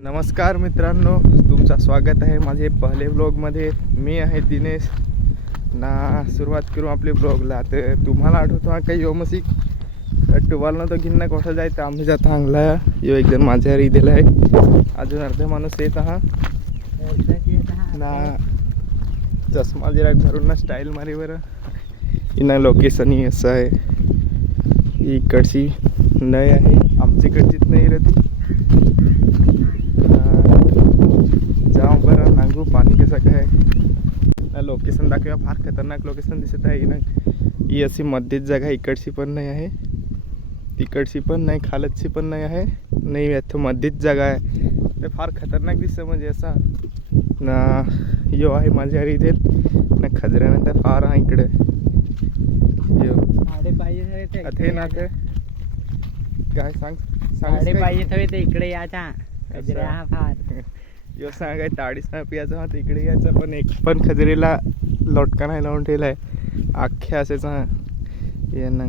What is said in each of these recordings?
नमस्कार मित्रांनो, तुमचं स्वागत आहे माझे पहिले ब्लॉगमध्ये. मी आहे दिनेश ना. सुरुवात करू आपले ब्लॉगला. तर तुम्हाला आठवतो हा काही योमसिक टुवाल तो गिन्ना कोठा जाय तर आम्ही जाता हांगला यो एक जण माझ्या घरी दिला आहे. अजून अर्धे माणूस येत हा ना. चष्मा जरा घरून ना स्टाईल मारी बरं. इना लोकेशन ही असं आहे. ही इकडची नय आहे, आमच्याकडचीच नाही राहती. जाऊ बरं नांगू पाणी कसं काय ना. लोकेशन दाखवा, फार खतरनाक लोकेशन दिसत आहे ना. ही अशी मध्येच जागा, इकडची पण नाही आहे, तिकडची पण नाही, खालची पण नाही आहे, नाही इथं मध्येच जागा आहे. ते फार खतरनाक दिसतं म्हणजे असा ना. यो आहे माझ्या घरी इथे ना. खजऱ्यानंतर फार आहे इकडे यो अथे ना. ते काय सांग पाहिजे ते इकडे याचा खजऱ्या हा फार यो सांगाय ताडीस ना पियाचा हा तिकडे यायचा. पण एक पण खजरीला लोटका नाही लावून ठेवलाय अख्ख्या असेच हा. ये ना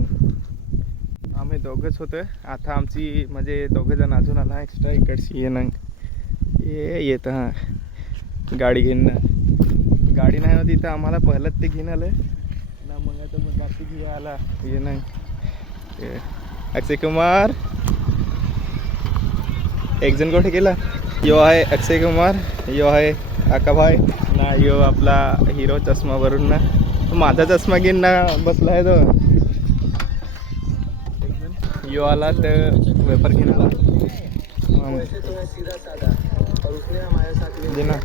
आम्ही दोघंच होतं. आता आमची म्हणजे दोघं जण अजून आला एक्स्ट्रा इकडची. ये ना ये येतं हा गाडी घेऊन ना. गाडी नाही होती तर आम्हाला पहिलंच ते घेऊन आलं ना. मग आता मग गाडी घे आला. ये ना अक्षय कुमार एक जण कुठे गेला. यो आहे अक्षय कुमार, यो आहे आकाभाई ना. यो आपला हिरो चष्मा भरून ना. माझा चष्मा घेऊन ना बसला आहे तो. यो आला तर वेपर घेऊन आला ना.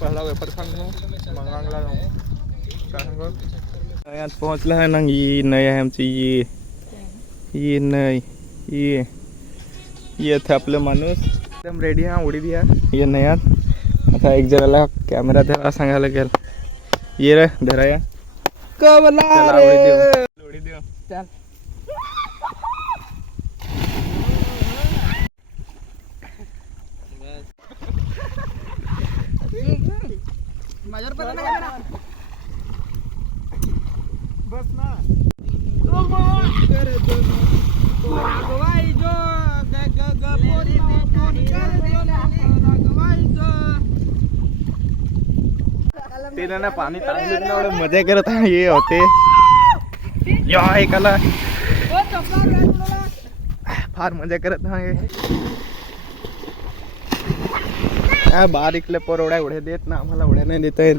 पहिला वेपर सांग मग मागला जाऊ काय सांग. यात पोहोचला आहे ना. ही नय आहे आमची. ये नय ये थे आपलं माणूस एकदम रेडी हा. उडी द्या ये नयात. आता एक जणाला कॅमेरा धरा सांगायला गेल. ये रे धरा या कवला रे. उडी देऊ चल. बस ना. ते ना पाणी एवढं मजा करत आहे. हे होते यो ऐकायला फार मजा करत आहे. बारीकले पोर उड्या देत ना. आम्हाला उड्या नाही देता येत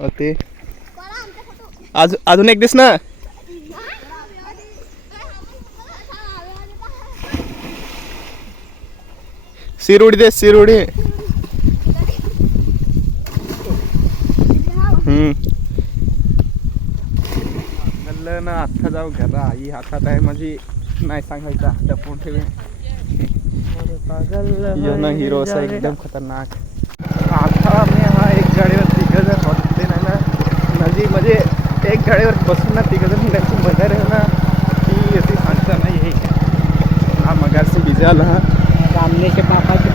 होते. अजून एक दिस ना. सिरुडी दे सिरुडी. म्हणलं ना आता जाऊ घरा. ही हातात आहे माझी नाही सांगायचा लपून ठेवे. यो ना हिरो असा एकदम खतरनाक. आता आम्ही हा एक गाडीवर तिघं जर होते नाही ना. नजी म्हणजे एक गाडीवर बसून ना तिघं जण त्याची मजा राहील ना की अशी सांगता नाही. हा मगाशी बिजा आला हा. सामने के पापा के